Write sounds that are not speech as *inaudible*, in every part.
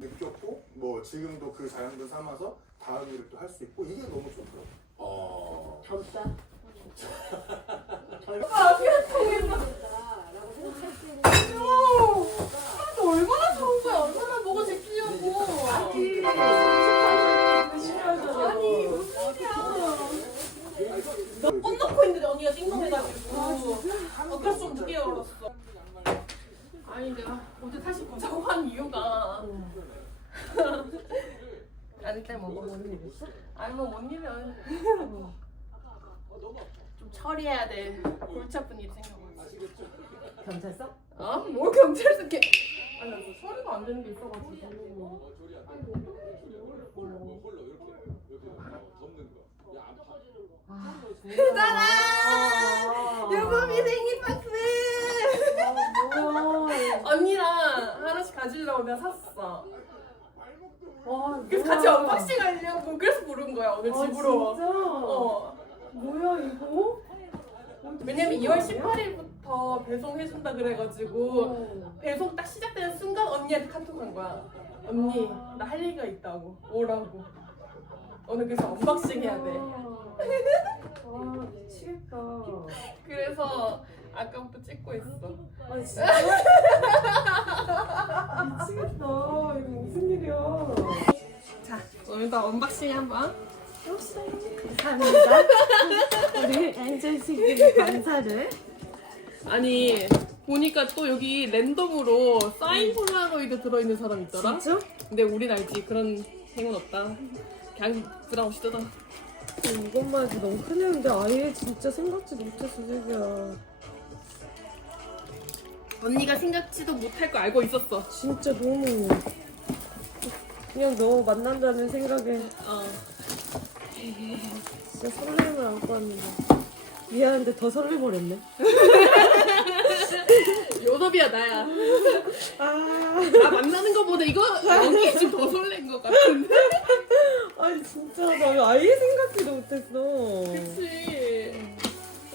느꼈고 뭐 지금도 그 자양분 삼아서 다음 일을 또 할 수 있고 이게 너무 좋더라고. 어. 젊다. 얼 *laughs* 아니 때 먹어 뭔일 있어? 아니 뭐뭔 일은 *laughs* 좀 처리해야 돼. 골치 아픈 일이 생겨가지고. 경찰서? 어? 뭘 경찰서 이렇게. 아니 나 지금 처리가 안 되는 게 있어가지고. 아, 여보미 생일 박스! 뭐야. 언니랑 하나씩 가지려고 내가 샀어 와, 그래서 같이 언박싱 하려고 그래서 부른 거야 오늘 아, 집으로 진짜? 어 뭐야, 이거? 왜냐면 2월 18일부터 배송해준다 그래가지고 어. 배송 딱 시작되는 순간 언니한테 카톡 한 거야 언니 나 할 얘기가 있다고 오라고 오늘 그래서 언박싱 해야 돼 와, 미치겠다. 그래서 아까부터 찍고 있어 아, 진짜? *laughs* 미치겠다. 오늘도 언박싱 한번 감사합니다. 우리 엔젤씨들이 감사를. 아니 보니까 또 여기 랜덤으로 사인 폴라로이드 들어있는 사람 있더라 진짜? 근데 우린 알지 그런 행운 없다 그냥 드라우시 뜯어 이것만 해도 너무 큰일인데 아예 진짜 생각지도 못했어, 세기야. 언니가 생각지도 못할 거 알고 있었어 진짜 너무 그냥 너 만난다는 생각에 어. 진짜 설렘을 안고 왔는데 미안한데 더 설레버렸네. *laughs* 요섭이야 나야 아, 나 만나는 거보다 이거 여기 지금 더 설렌 것 같은데 아니 진짜 나 아예 생각지도 못했어. 그치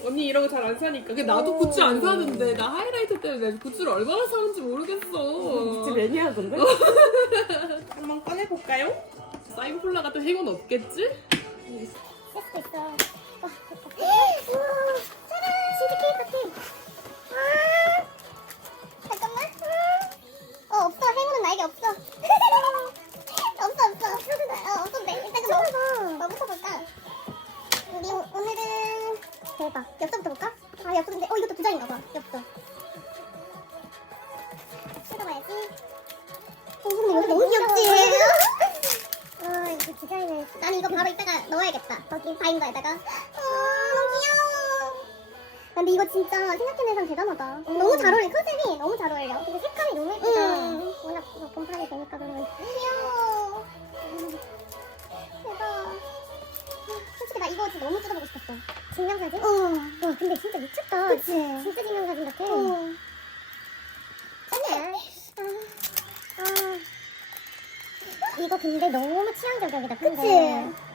언니 이런 거 잘 안 사니까 근데 나도 어. 굿즈 안 사는데 나 하이라이트 때문에 내가 굿즈를 얼마나 사는지 모르겠어 진짜 매니아던데? *laughs* *laughs* 한번 꺼내볼까요? 사인 폴라 같은 행운 없겠지? 짜란! 진짜 케이크 같아. 아, 거기 바인더에다가. 아, 너무 귀여워. 근데 이거 진짜 생각해낸 사람 대단하다. 너무 잘 어울려. 컨셉이 너무 잘 어울려. 근데 색감이 너무 예쁘다. 워낙 이거 봄파이 되니까 그러면. 귀여워. 음, 대박. 솔직히 나 이거 진짜 너무 뜯어보고 싶었어. 증명사진? 어. 와, 근데 진짜 미쳤다. 그치? 진짜 증명사진 같아. 어. 짠해. 아. 아. 이거 근데 너무 취향 저격이다. 그치?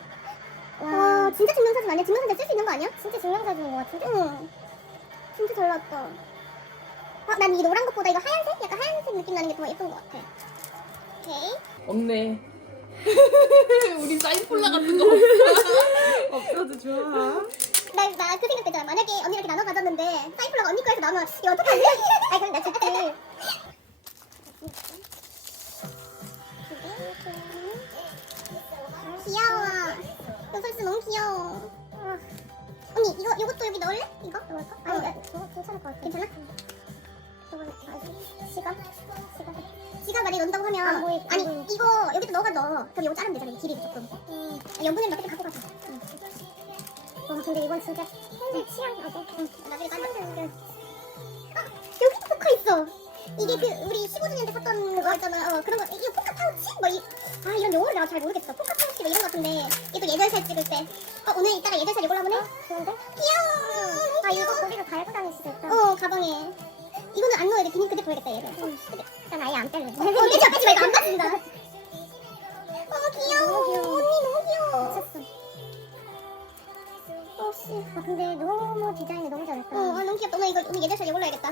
와, 진짜 증명사진 아니야? 증명사진 쓸 수 있는 거 아니야? 진짜 증명사진인 것 같은데? 응. 진짜 잘 나왔다. 아, 난 이 노란 것보다 이거 하얀색? 약간 하얀색 느낌 나는 게 더 예쁜 것 같아. 오케이. 없네 *laughs* 우리 사인 폴라 같은 거 *laughs* 없어도 좋아. 나, 나 그 생각 들잖아. 만약에 언니랑 이렇게 나눠 가졌는데, 사이플러가 언니 거에서 나눠. 이거 어떡하지? *laughs* 아, 그럼 나 줄게. 귀여워. 아. 언니, 이거, 이것도 여기 넣을래? 이거? 넣을까? 아니, 나, 저거 괜찮을 것 같아. 괜찮아? 저거, 아, 지갑? 지갑. 지갑 만약에 넣는다고 하면. 아니, 이거 여기다 넣어가 넣어. 그럼 이거 자르면 되잖아, 이 길이 조금. 음. 연분을 몇개 갖고 가자. 응. 와 근데 이건 진짜 현재 취향이라고 응. 나중에 아 여기도 포카 있어 이게 그 우리 15주년 때 샀던 그거 있잖아 어 그런 거 이거 포카 파우치? 뭐 이, 아 이런 용어를 내가 잘 모르겠어 포카 파우치 뭐 이런 거 같은데 또 예절샷 찍을 때 어 오늘 이따가 예절샷 이걸로 해? 좋은데? 귀여워 아 이거 거기서 달고 다닐 수도 있다 어 가방에 이거는 안 넣어야 돼 비닐 그대로 둬야겠다 얘를 응. 난 아예 안 뗄래 어 빼지 마 빼지 마 이거 안 맞습니다 *laughs* 어 귀여워 너무 귀여워 언니 너무 귀여워 미쳤어 어, 씨. 아, 근데 너무 디자인이 너무 잘했다. 어, 아, 너무 귀엽다. 오늘 이거, 오늘 예절샷 이걸로 해야겠다.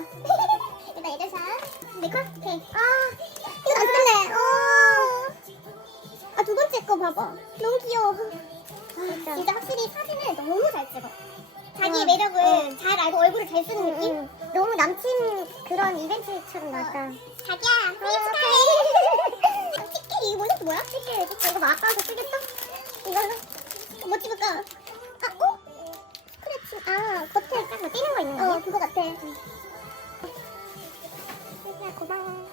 일단 예절샷. 네 컷? 오케이. 아, 거 봐봐. 너무 귀여워. 아, 진짜 확실히 사진을 너무 잘 찍어. 자기 의 어, 매력을 어. 잘 알고 얼굴을 잘 쓰는 느낌? 응. 너무 남친 그런 이벤트처럼 어. 맞다. 자기야, 생일 어, 축하해. *laughs* 치킨 이거 뭐지? 뭐야? 치킨 치킨 이거 뭐 아빠한테 쓰겠어? 이걸로 뭐 찍을까? 아, 어? 스크래치. 아, 겉에 딱뭐 띄는 거 있는 거? 어, 그거 같아. 응. 고마워.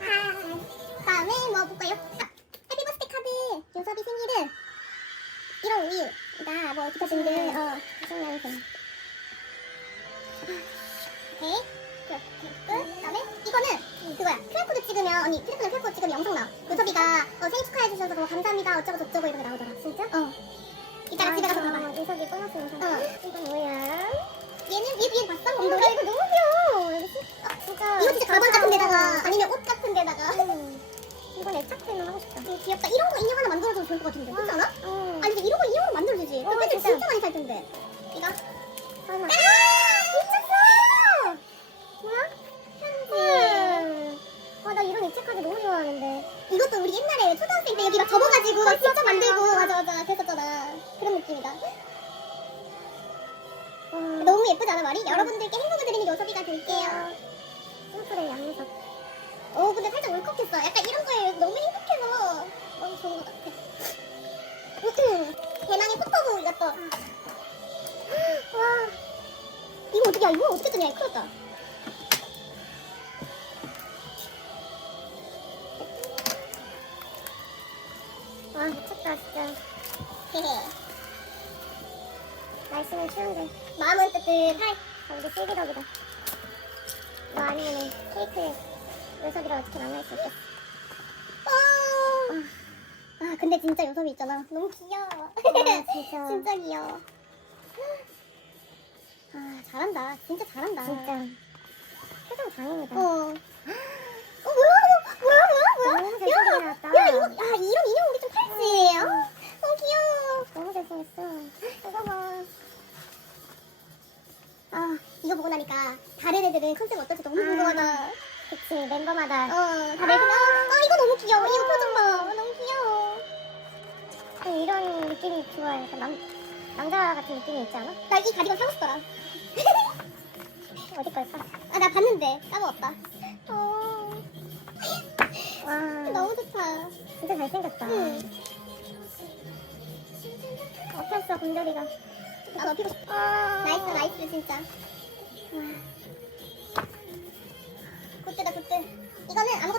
아, 다음에 뭐 볼까요? 아, 아. 요섭이 생일은 1월 5일이다. 뭐 기타 등등 어 생년생. 오케이. 그렇게 끝. 그다음에 이거는 그거야. QR코드 찍으면 언니 휴대폰에 QR코드 찍으면 영상 나와. 요섭이가 어, 생일 축하해 주셔서 뭐 감사합니다 어쩌고 저쩌고 이런 게 나오더라. 진짜? 어. 이따가 집에 가서 봐봐. 요섭이 보너스 영상. 어. 이건 뭐야? 얘는 얘 뒤에 봤어? 어, 나 이거 너무 귀여워. 어. 이거 진짜 가방 같은 데다가 아니면 옷 같은 데다가. 이건 애착템을 하고 싶다. 되게 귀엽다. 이런 거 인형 하나 만들어줘도 좋을 것 같은데. 그렇지 않아? 아니 근데 이런 거 인형으로 만들어주지. 어, 그때들 진짜. 진짜 많이 살 텐데. 이거. 설마. 아! 미쳤어! 뭐야? 편지. 아, 나 이런 애착카드 너무 좋아하는데. 이것도 우리 옛날에 초등학생 때 여기 막 접어가지고 막 직접 만들고 맞아 맞아 그랬었잖아. 그런 느낌이다. 너무 예쁘지 않아 말이? 여러분들께 행복을 드리는 요섭이가 될게요. 심플해 양요섭. 어 근데 살짝 울컥했어. 약간 이런 거에 너무 행복해서 너무 좋은 것 같아. 대망의 포토북 이것도. 와 이거 어떻게 야 이거 어떻게 뜨냐 큰일 났다. 와 미쳤다 진짜. 헤헤. 날씨는 추운데 마음은 뜨뜻할 우리 슬기덕이다. 너 아니면 케이크에 요섭이랑 어떻게 만날 수 있겠어? 아, 아 근데 진짜 요섭이 있잖아. 너무 귀여워. 진짜. *laughs* 진짜 귀여워. 아 잘한다. 진짜 잘한다. 진짜. 표정 장인이다. 어. 어 뭐야 뭐야 뭐야 뭐야? 너무 야, 나왔다. 야 이거 야 이런 인형 우리 좀 팔지. 어? 너무 귀여워. 너무 잘생겼어. 이거 봐. 아 이거 보고 나니까 다른 애들은 컨셉 어떨지 너무 궁금하다. 그치 멤버마다 어, 다들 아, 아 이거 너무 귀여워. 이거 표정 봐. 어, 너무 귀여워. 좀 이런 느낌이 좋아요. 약간 남 남자 같은 느낌이 있지 않아? 나 이 가디건 사고 싶더라. 어디 걸까? 아, 나 봤는데 까먹었다. 어, 와 너무 좋다. 진짜 잘생겼다. 응. 어땠어 곰돌이가? 나도 피고 싶어. 아 나이스, 나이스, 진짜. 굿 이거는 아무것도